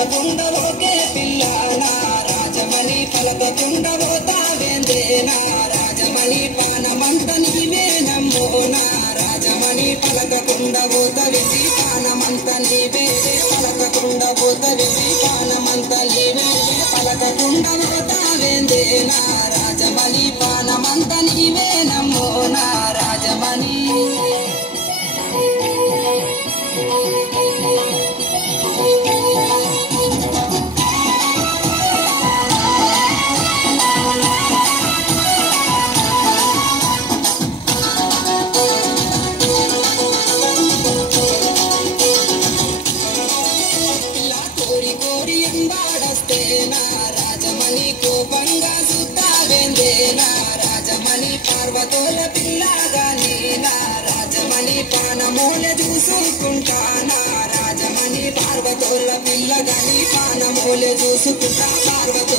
పలకకుండా okay పిల్ల నా రాజమణి పలకకుండా పోతావేందే నా రాజమణి పానమంత నీవే నమ్మో నా రాజమణి పలకకుండా పోతవిసి పానమంత నీవే పలకకుండా పోతవిసి పానమంత నీవే పలకకుండా పోతావేందే నా రాజమణి పానమంత నీవే నమ్మో నా రాజమణి రాజమణి కోపంగా సుతావేందే నా రాజమణి పార్వతోల పిల్లగానే నా రాజమణి పానమూల చూసుకుంటానా రాజమణి పార్వతోల పిల్లగాని పానమూల చూసుకుంటా పార్వతో